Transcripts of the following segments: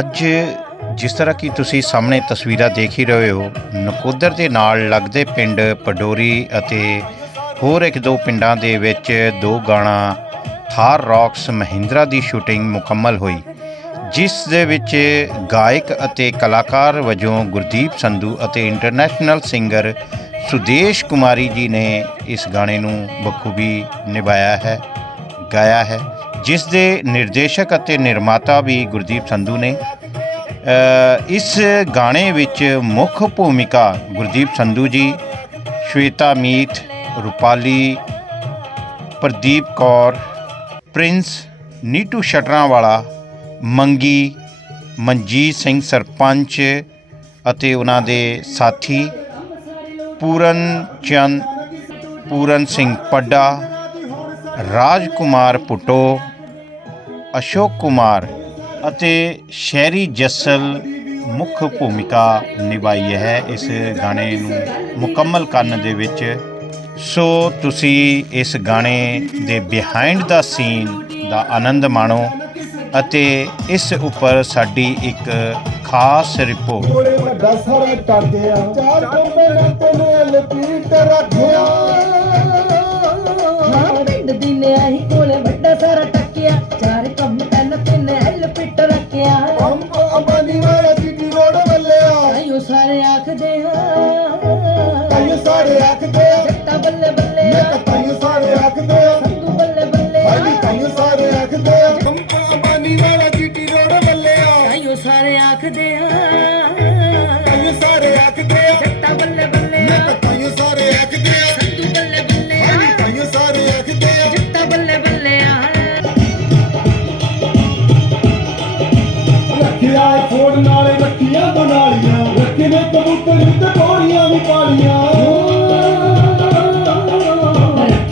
ਅੱਜ ਜਿਸ ਤਰ੍ਹਾਂ ਕਿ ਤੁਸੀਂ ਸਾਹਮਣੇ ਤਸਵੀਰਾਂ ਦੇਖ ਹੀ ਰਹੇ ਹੋ, ਨਕੋਦਰ ਦੇ ਨਾਲ ਲੱਗਦੇ ਪਿੰਡ ਪਡੋਰੀ ਅਤੇ ਹੋਰ ਇੱਕ ਦੋ ਪਿੰਡਾਂ ਦੇ ਵਿੱਚ ਦੋ ਗਾਣਾ ਥਾਰ ਰੌਕਸ ਮਹਿੰਦਰਾ ਦੀ ਸ਼ੂਟਿੰਗ ਮੁਕੰਮਲ ਹੋਈ, ਜਿਸ ਦੇ ਵਿੱਚ ਗਾਇਕ ਅਤੇ ਕਲਾਕਾਰ ਵਜੋਂ ਗੁਰਦੀਪ ਸੰਧੂ ਅਤੇ ਇੰਟਰਨੈਸ਼ਨਲ ਸਿੰਗਰ ਸੁਦੇਸ਼ ਕੁਮਾਰੀ ਜੀ ਨੇ ਇਸ ਗਾਣੇ ਨੂੰ ਬਖੂਬੀ ਨਿਭਾਇਆ ਹੈ, ਗਾਇਆ ਹੈ। ਜਿਸ ਦੇ ਨਿਰਦੇਸ਼ਕ ਅਤੇ ਨਿਰਮਾਤਾ ਵੀ ਗੁਰਦੀਪ ਸੰਧੂ ਨੇ ਇਸ ਗਾਣੇ ਵਿੱਚ ਮੁੱਖ ਭੂਮਿਕਾ ਗੁਰਦੀਪ ਸੰਧੂ ਜੀ, ਸ਼ਵੇਤਾ ਮੀਤ, ਰੂਪਾਲੀ, ਪ੍ਰਦੀਪ ਕੌਰ, ਪ੍ਰਿੰਸ ਨੀਟੂ ਸ਼ਟਰਾਂ ਵਾਲਾ ਮੰਗੀ, ਮਨਜੀਤ ਸਿੰਘ ਸਰਪੰਚ ਅਤੇ ਉਹਨਾਂ ਦੇ ਸਾਥੀ ਪੂਰਨ ਚੰਦ, ਪੂਰਨ ਸਿੰਘ ਪੱਡਾ, ਰਾਜਕੁਮਾਰ ਪੁੱਟੋ ਅਸ਼ੋਕ ਕੁਮਾਰ ਅਤੇ ਸ਼ਹਿਰੀ ਜਸਲ ਮੁੱਖ ਭੂਮਿਕਾ ਨਿਭਾਈ ਹੈ ਇਸ ਗਾਣੇ ਨੂੰ ਮੁਕੰਮਲ ਕਰਨ ਦੇ ਵਿੱਚ। ਸੋ ਤੁਸੀਂ ਇਸ ਗਾਣੇ ਦੇ ਬਿਹਾਈਂਡ ਦਾ ਸੀਨ ਦਾ ਆਨੰਦ ਮਾਣੋ ਅਤੇ ਇਸ ਉੱਪਰ ਸਾਡੀ ਇੱਕ ਖਾਸ ਰਿਪੋਰਟ ਸਾਰਾ ਪਿੰਡ ਦੀ ਨਿਆਹੀ ਕੋਲੇ ਵੱਡਾ ਸਾਰਾ ਟੱਕਿਆ। ਚਾਰ ਅੰਬਾਨੀ ਵਾਲਾ ਸਿੱਟੀ ਰੋਡ ਵੱਲਿਆ ਆਇਓ ਸਾਰੇ ਆਖਦੇ ਹਾਂ। ਤਾਈਓ ਸਾਰੇ ਆਖਦੇ ਜੱਟਾ ਬੱਲੇ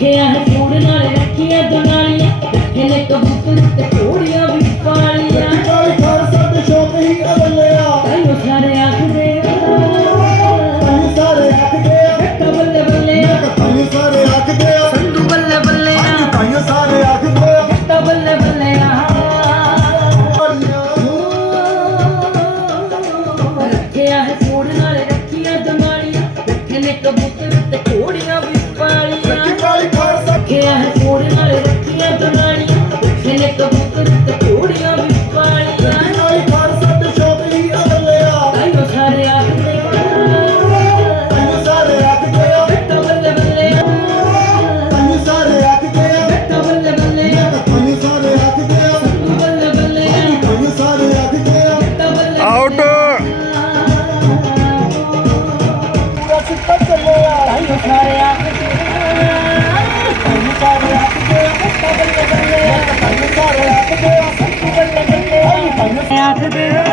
terra ਤਾਈਓ ਆਖਦੇ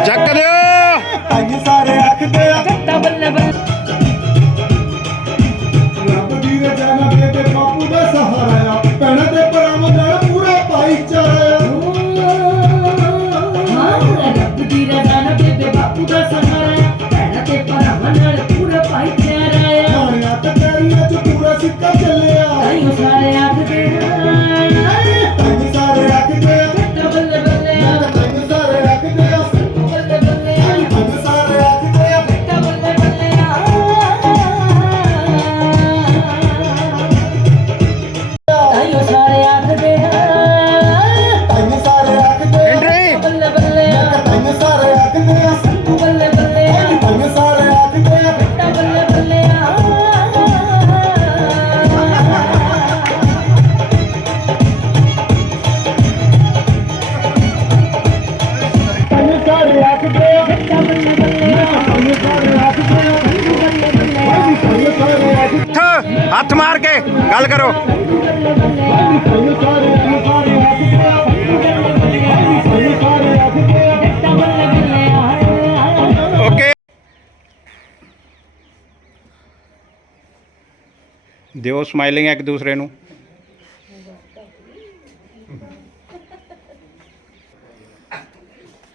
ਦਿਓ ਸਮਾਈਲਿੰਗ ਇੱਕ ਦੂਸਰੇ ਨੂੰ।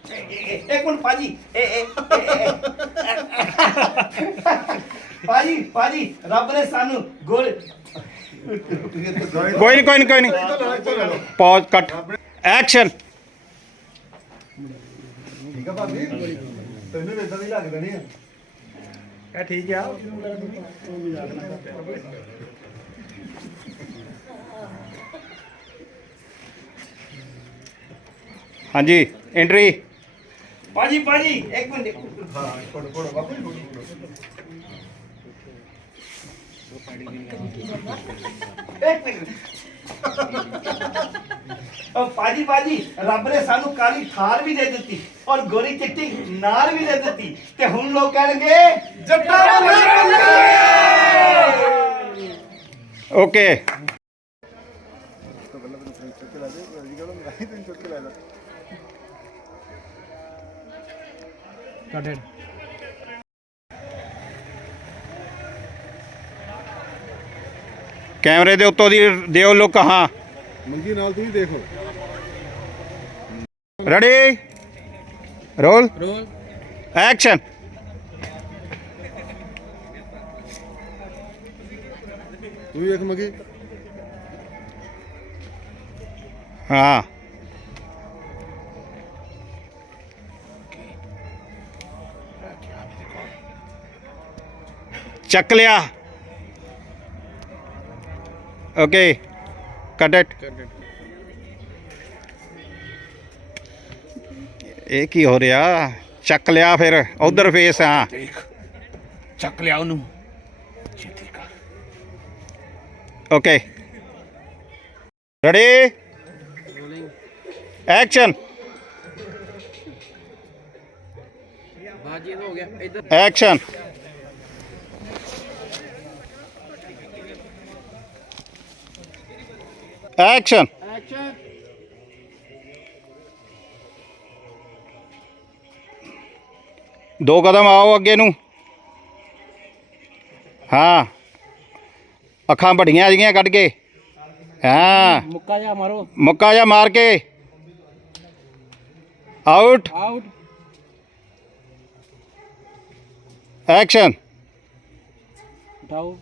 ਇੱਕ ਮਿੰਟ ਭਾਜੀ ਇਹ ਇਹ ਭਾਜੀ ਭਾਜੀ ਰੱਬ ਨੇ ਸਾਨੂੰ ਗੋਲ ਕੋਈ ਨਹੀਂ ਕੋਈ ਨਹੀਂ ਕੋਈ ਨਹੀਂ ਪੌਜ਼ ਕੱਟ ਐਕਸ਼ਨ ਠੀਕ ਆ ਭਾਬੀ? ਤੈਨੂੰ ਇਦਾਂ ਦੀ ਲੱਗ ਦੇਣੀ ਆ। ਇਹ ਠੀਕ ਆ। ਹਾਂਜੀ ਐਂਟਰੀ ਪਾਜੀ ਪਾਜੀ ਇੱਕ ਮਿੰਟ ਹਾਂ ਫੋਟੋ ਫੋਟੋ ਬਾਪੂ ਇੱਕ ਮਿੰਟ। ਉਹ ਪਾਜੀ ਪਾਜੀ ਰੱਬ ਨੇ ਸਾਨੂੰ ਕਾਲੀ ਥਾਰ ਵੀ ਦੇ ਦਿੱਤੀ ਔਰ ਗੋਰੀ ਚਿੱਟੀ ਨਾਰ ਵੀ ਦੇ ਦਿੱਤੀ ਤੇ ਹੁਣ ਲੋਕ ਕਹਿਣਗੇ ਜੱਟਾਂ ਬੱਲੇ ਓਕੇ। ਕੈਮਰੇ ਦੇ ਉੱਤੋਂ ਦੀ ਦਿਓ ਲੁੱਕ ਹਾਂ। ਮੰਗੀ ਨਾਲ ਤੂੰ ਵੀ ਦੇਖੋ ਰੈਡੀ ਰੋਲ ਰੋਲ ਐਕਸ਼ਨ ਤੂੰ ਦੇਖ ਮੰਗੀ ਹਾਂ। ਚੱਕ ਲਿਆ। ਓਕੇ ਕੱਟ ਇਟ ਇਹ ਕੀ ਹੋ ਰਿਹਾ? ਚੱਕ ਲਿਆ ਫਿਰ ਉਧਰ ਫੇਸ ਹਾਂ ਚੱਕ ਲਿਆ ਉਹਨੂੰ। ਓਕੇ। ਰੈਡੀ ਐਕਸ਼ਨ ਬਾਜੀ ਹੋ ਗਿਆ ਇੱਧਰ। ਐਕਸ਼ਨ ਐਕਸ਼ਨ ਐਕਸ਼ਨ ਦੋ ਕਦਮ ਆਓ ਅੱਗੇ ਨੂੰ। ਹਾਂ। ਅੱਖਾਂ ਵੱਡੀਆਂ ਜਿਹੀਆਂ ਕੱਢ ਕੇ। ਹਾਂ। ਮੁੱਕਾ ਜਾ ਮਾਰੋ। ਮੁੱਕਾ ਜਾ ਮਾਰ ਕੇ। ਆਊਟ ਆਊਟ ਐਕਸ਼ਨ ਉਠਾਓ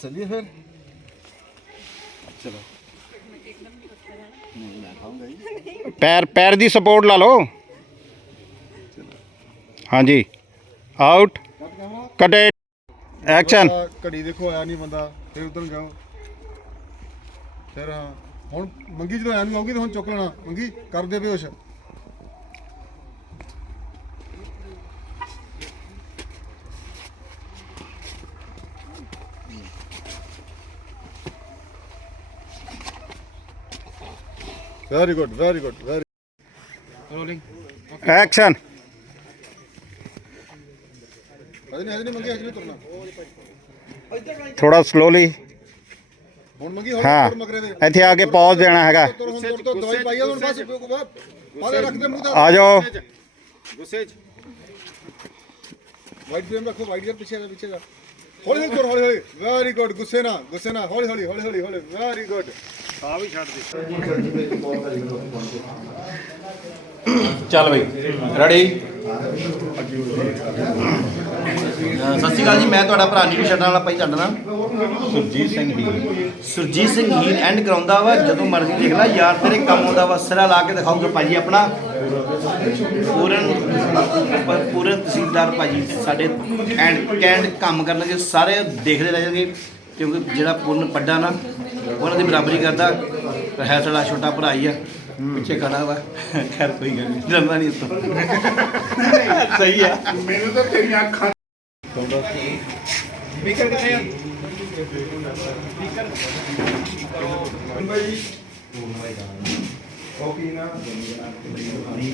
ਚੱਲੀਏ ਫਿਰ ਪੈਰ ਪੈਰ ਦੀ ਸਪੋਰਟ ਲਾ ਲਓ। ਹਾਂਜੀ। ਆਊਟ ਕੱਟ। ਐਕਸ਼ਨ ਘੜੀ ਦੇਖੋ, ਆਇਆ ਨਹੀਂ ਬੰਦਾ, ਫਿਰ ਉਧਰ ਜਾਓ। ਫਿਰ ਹਾਂ। ਹੁਣ ਮੰਗੀ ਜਦੋਂ ਆਇਆ ਨਹੀਂ ਆਉਗੀ ਤਾਂ ਹੁਣ ਚੁੱਕ ਲੈਣਾ। ਮੰਗੀ ਕਰ ਦੇ ਬੇਹੋਸ਼ very good very good very rolling action ਅਜੇ ਨਹੀਂ ਅਜੇ ਨਹੀਂ ਮੰਗੀ ਅਜੇ ਨਹੀਂ ਤੁਰਨਾ ਥੋੜਾ ਸਲੋਲੀ ਹੁਣ ਮੰਗੀ ਹੁਣ ਹਾਂ ਦੇ ਇੱਥੇ ਆ ਕੇ ਪੌਜ਼ ਦੇਣਾ ਹੈਗਾ ਤੁਰ ਹੁਣ ਤੁਰ ਤੋਂ ਦਵਾਈ ਪਾਈ ਆ ਹੁਣ ਬਸ ਮੂੰਹ ਜਾਓ ਗੁੱਸੇ 'ਚ ਵਾਈਟ ਫਰੇਮ ਰੱਖੋ ਵਾਈਟ ਦੇ ਪਿੱਛੇ ਦਾ ਪਿੱਛੇ ਦਾ ਹੌਲੀ ਹੌਲੀ ਤੁਰ ਹੌਲੀ ਹੌਲੀ। ਵੈਰੀ ਗੁੱਡ ਗੁੱਸੇ ਨਾ ਗੁੱਸੇ ਨਾ। ਹੌਲੀ ਹੌਲੀ ਹੌਲੀ ਹੌਲੀ ਹੌਲੀ। ਵੈਰੀ ਗੁੱਡ ਚੱਲ ਬਈ। ਰੈਡੀ ਸਤਿ ਸ਼੍ਰੀ ਅਕਾਲ ਜੀ ਮੈਂ ਤੁਹਾਡਾ ਭਰਾ ਨੀਰੂ ਛੱਡਣ ਵਾਲਾ ਭਾਈ ਨਾਮ ਸੁਰਜੀਤ ਸਿੰਘ ਹੀ ਸੁਰਜੀਤ ਸਿੰਘ ਹੀਲ ਐਂਡ ਕਰਾਉਂਦਾ ਵਾ ਜਦੋਂ ਮਰਜ਼ੀ ਦੇਖ ਲੈ ਯਾਰ ਤੇਰੇ ਕੰਮ ਆਉਂਦਾ ਵਾ ਸਿਰਾ ਲਾ ਕੇ ਦਿਖਾਊਗਾ ਭਾਜੀ ਆਪਣਾ। ਪੂਰਨ ਪ- ਪੂਰਨ ਤਹਿਸੀਲਦਾਰ ਭਾਜੀ ਸਾਡੇ ਐਂਡ ਕੈਂਡ ਕੰਮ ਕਰਨ ਦੇ ਸਾਰੇ ਦੇਖਦੇ ਰਹਿ ਜਾਣਗੇ ਕਿਉਂਕਿ ਜਿਹੜਾ ਪੂਰਨ ਪੱਡਾ ਨਾ ਉਹਨਾਂ ਦੀ ਬਰਾਬਰੀ ਕਰਦਾ ਪਰ ਹੈ ਸਾਡਾ ਛੋਟਾ ਭਰਾ ਹੀ ਆ ਪਿੱਛੇ ਖੜਾ ਵਾ। ਖੈਰ ਕੋਈ ਗੱਲ ਨਹੀਂ ਡਰਨਾ ਨਹੀਂ ਉਤੋਂ। ਸਹੀ ਆ।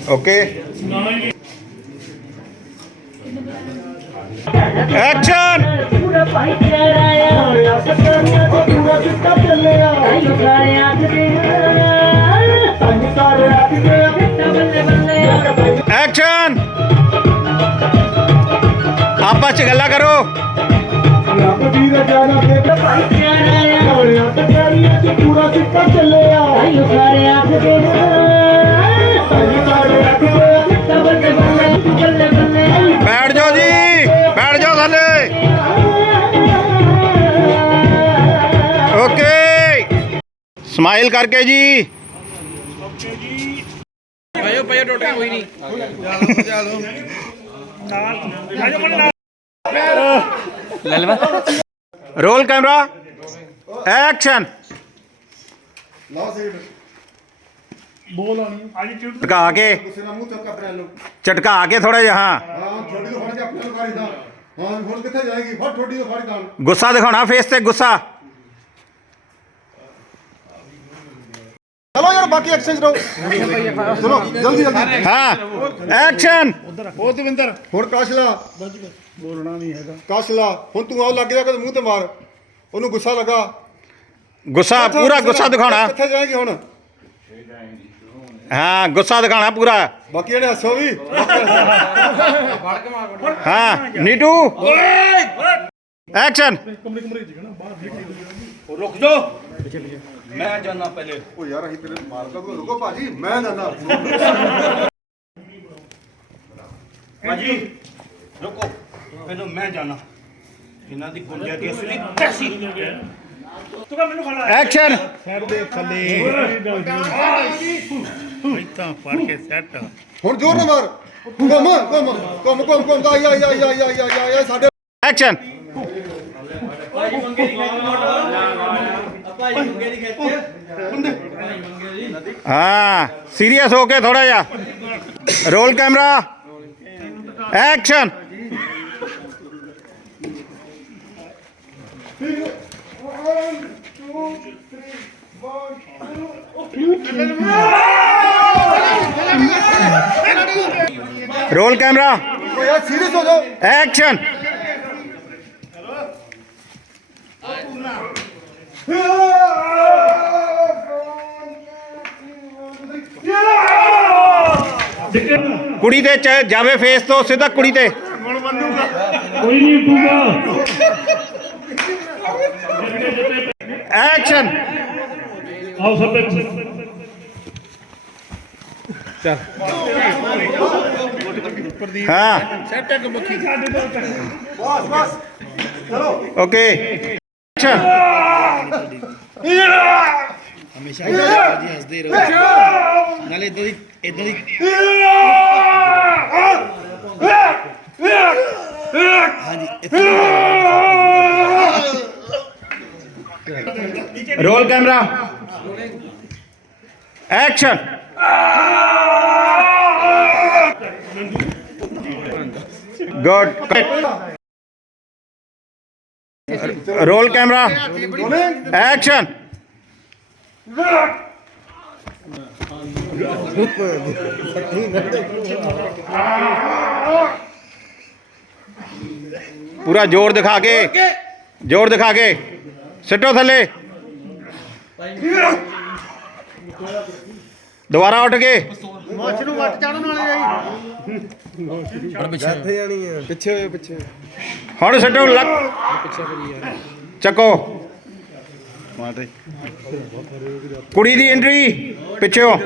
ਓਕੇ ਐਕਸ਼ਨ ਪੂਰਾ ਭਾਈ ਪਿਆਰਾ ਆ ਹੋਇਆ ਸਤਾਨੀਆਂ ਪੂਰਾ ਚਿੱਟਾ ਚੱਲਿਆ ਆਇਓ ਸਾਰੇ ਆਖਦੇ ਆ ਸਾਨੂੰ ਸਾਰੇ ਆਖਦੇ ਬੱਲੇ ਬੱਲੇ ਐਕਸ਼ਨ ਆਪਸ ਚ ਗੱਲਾਂ ਕਰੋ ਥੱਲੇ ਓਕੇ ਸਮਾਈਲ ਕਰਕੇ ਜੀ ਪਾਇਓ ਪਾਇਓ ਟੁੱਟ ਗਿਆ ਕੋਈ ਨਹੀਂ ਲੈ ਲਵਾ ਰੋਲ ਕੈਮਰਾ ਐਕਸ਼ਨ ਲਾਓ ਸੀਟ ਟਕਾ ਕੇ ਗੁੱਸੇ ਨਾਲ ਮੂੰਹ ਚੁੱਕ ਆਪਣੇ ਨੂੰ ਚਟਕਾ ਕੇ ਥੋੜਾ ਜਿਹਾ ਹਾਂ ਹਾਂ ਐਕਸ਼ਨ ਉਹ ਦਵਿੰਦਰ। ਹੁਣ ਕਾਸ਼ਲਾ। ਬੋਲਣਾ ਨਹੀਂ ਹੈਗਾ। ਕਾਸ਼ਲਾ ਹੁਣ ਤੂੰ ਆਉ ਲੱਗ ਜਾ ਕੇ ਮੂੰਹ ਤੇ ਮਾਰ। ਉਹਨੂੰ ਗੁੱਸਾ ਲੱਗਾ। ਗੁੱਸਾ ਪੂਰਾ ਗੁੱਸਾ ਦਿਖਾਉਣਾ। ਕਿੱਥੇ ਜਾਏਗੀ ਹੁਣ? ਹਾਂ ਗੁੱਸਾ ਦਿਖਾਉਣਾ ਪੂਰਾ। ਬਾਕੀ ਜਿਹੜੇ ਹੱਸੋ ਵੀ। ਹਾਂ ਨੀਟੂ। ਐਕਸ਼ਨ ਰੁਕ ਜਾ ਮੈਂ ਜਾਣਾ ਪਹਿਲੇ। ਉਹ ਯਾਰ ਅਸੀਂ ਤੇਰੇ ਮਾਰ ਕਾ ਰੁਕੋ ਭਾਜੀ ਮੈਂ ਜਾਣਾ ਭਾਜੀ ਰੁਕੋ। ਪਹਿਲਾਂ ਮੈਂ ਜਾਣਾ ਇਹਨਾਂ ਦੀ ਗੁੰਡਿਆਂ ਦੀ ਅਸਲੀ ਤੈਸੀ ਐਕਸ਼ਨ ਹੁਣ ਜ਼ੋਰ ਨਾਲ ਮਾਰ। ਘੁੰਮ ਘੁੰਮ ਘੁੰਮ ਘੁੰਮ ਘੁੰਮ। ਆਈ ਆਈ ਆਈ ਆਈ ਆਈ ਸਾਡੇ ਐਕਸ਼ਨ ਹਾਂ ਸੀਰੀਅਸ ਹੋ ਕੇ ਥੋੜਾ ਜਿਹਾ roll camera action roll camera ਓ ਯਾਰ ਸੀਰੀਅਸ ਹੋ ਜਾਓ ਐਕਸ਼ਨ ਕੁੜੀ ਤੇ ਚ- ਜਾਵੇ ਫੇਸ ਤੋਂ ਸਿੱਧਾ ਕੁੜੀ ਤੇ। ਕੋਈ ਨਹੀਂ ਉੱਠੂਗਾ। ਐਕਸ਼ਨ ਆਓ ਸਭ ਹਾਂ। ਬਸ ਬਸ। ਚਲੋ। ਓਕੇ ਐਕਸ਼ਨ ਨਾਲੇ ਇਦਾਂ ਦੀ ਇਦਾਂ ਦੀ roll camera action good roll camera action ਪੂਰਾ ਜ਼ੋਰ ਦਿਖਾ ਕੇ ਜ਼ੋਰ ਦਿਖਾ ਕੇ। ਸਿੱਟੋ ਥੱਲੇ। ਦੁਬਾਰਾ ਉੱਠ ਕੇ। ਪਿੱਛੇ ਹੋਏ ਪਿੱਛੇ। ਹੁਣ ਸਿੱਟੋ ਲੱਕ ਚੱਕੋ। ਕੁੜੀ ਦੀ ਐਂਟਰੀ ਪਿੱਛੋਂ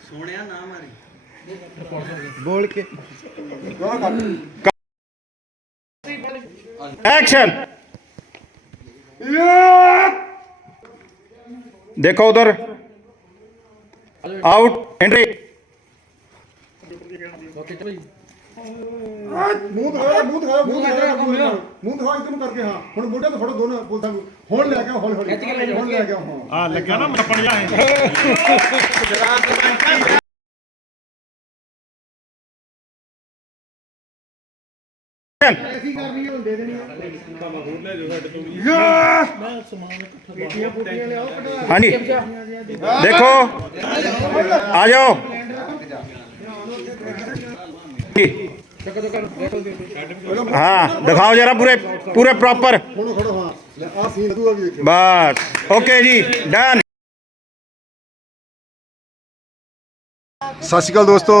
ਸੋਹਣਿਆ ਨਾ ਮਾਰੀ। ਐਕਸ਼ਨ ਦੇਖੋ ਉਧਰ। ਆਊਟ ਐਂਟਰੀ ਮੂੰਹ ਦਿਖਾ ਮੂੰਹ ਦਿਖਾ ਮੂੰਹ ਦਿਖਾ ਮੂੰਹ ਦਿਖਾ। ਇੱਕਦਮ ਕਰਕੇ ਹਾਂ। ਹੁਣ ਮੋਢੇ ਤੇ ਫੜੋ ਦੋਨੋਂ ਪੁਲਿਸਾਂ ਨੂੰ ਹੁਣ ਲੈ ਕੇ ਆਓ, ਹੌਲੀ ਹੌਲੀ ਹੁਣ ਲੈ ਕੇ। ਆਓ, ਹਾਂ। ਆ ਲੱਗਾ ਨਾ ਮੱਪਣ ਜਾ ਹਾਂਜੀ। ਦੇਖੋ। ਆ ਜਾਓ। ਹਾਂ, ਦਿਖਾਓ ਜਰਾ ਪੂਰੇ ਪੂਰੇ ਪ੍ਰੋਪਰ ਬਸ ਓਕੇ ਜੀ ਡਨ ਸਤਿ ਸ਼੍ਰੀ ਅਕਾਲ ਦੋਸਤੋ,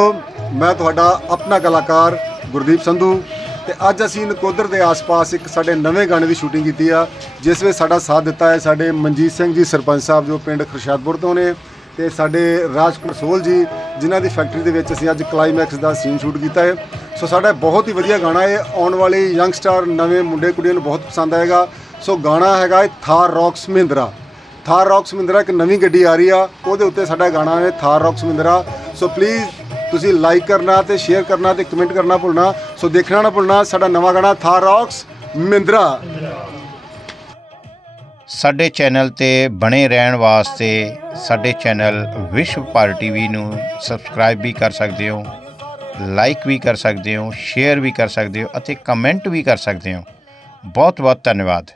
ਮੈਂ ਤੁਹਾਡਾ ਆਪਣਾ ਕਲਾਕਾਰ ਗੁਰਦੀਪ ਸੰਧੂ ਤੇ ਅੱਜ ਅਸੀਂ ਨਕੋਦਰ ਦੇ ਆਸ-ਪਾਸ ਇੱਕ ਸਾਡੇ ਨਵੇਂ ਗਾਣੇ ਦੀ ਸ਼ੂਟਿੰਗ ਕੀਤੀ ਆ, ਜਿਸ ਵਿੱਚ ਸਾਡਾ ਸਾਥ ਦਿੱਤਾ ਹੈ ਸਾਡੇ ਮਨਜੀਤ ਸਿੰਘ ਜੀ, ਸਰਪੰਚ ਸਾਹਿਬ ਜੋ ਪਿੰਡ ਖੁਰਸ਼ਾਦਪੁਰ ਤੋਂ ਨੇ। ਤੇ ਸਾਡੇ ਰਾਜਕੁਮਾਰ ਸੋਲ ਜੀ, ਜਿਨ੍ਹਾਂ ਦੀ ਫੈਕਟਰੀ ਦੇ ਵਿੱਚ ਅਸੀਂ ਅੱਜ ਕਲਾਈਮੈਕਸ ਦਾ ਸੀਨ ਸ਼ੂਟ ਕੀਤਾ ਹੈ। ਸੋ ਸਾਡਾ ਬਹੁਤ ਹੀ ਵਧੀਆ ਗਾਣਾ ਹੈ। ਆਉਣ ਵਾਲੇ ਯੰਗਸਟਰ ਨਵੇਂ ਮੁੰਡੇ ਕੁੜੀਆਂ ਨੂੰ ਬਹੁਤ ਪਸੰਦ ਆਏਗਾ। ਸੋ ਗਾਣਾ ਹੈਗਾ ਹੈ ਥਾਰ ਰੌਕਸ ਮਹਿੰਦਰਾ। ਥਾਰ ਰੌਕਸ ਮਹਿੰਦਰਾ ਇੱਕ ਨਵੀਂ ਗੱਡੀ ਆ ਰਹੀ ਆ। ਉਹਦੇ ਉੱਤੇ ਸਾਡਾ ਗਾਣਾ ਹੈ Thar Roxx Mahindra. So please ਤੁਸੀਂ ਲਾਈਕ ਕਰਨਾ ਤੇ ਸ਼ੇਅਰ ਕਰਨਾ ਤੇ ਕਮੈਂਟ ਕਰਨਾ ਭੁੱਲਣਾ। ਸੋ ਦੇਖਣਾ ਨਾ ਭੁੱਲਣਾ, ਸਾਡਾ ਨਵਾਂ ਗਾਣਾ ਥਾਰ ਰੌਕਸ ਮਹਿੰਦਰਾ। ਸਾਡੇ ਚੈਨਲ ਤੇ ਬਣੇ ਰਹਿਣ ਵਾਸਤੇ ਸਾਡੇ ਚੈਨਲ ਵਿਸ਼ਵ ਭਾਰ ਟੀਵੀ ਨੂੰ ਸਬਸਕ੍ਰਾਈਬ ਵੀ ਕਰ ਸਕਦੇ ਹੋ, ਲਾਈਕ ਵੀ ਕਰ ਸਕਦੇ ਹੋ, ਸ਼ੇਅਰ ਵੀ ਕਰ ਸਕਦੇ ਹੋ ਅਤੇ ਕਮੈਂਟ ਵੀ ਕਰ ਸਕਦੇ ਹੋ। ਬਹੁਤ ਬਹੁਤ ਧੰਨਵਾਦ।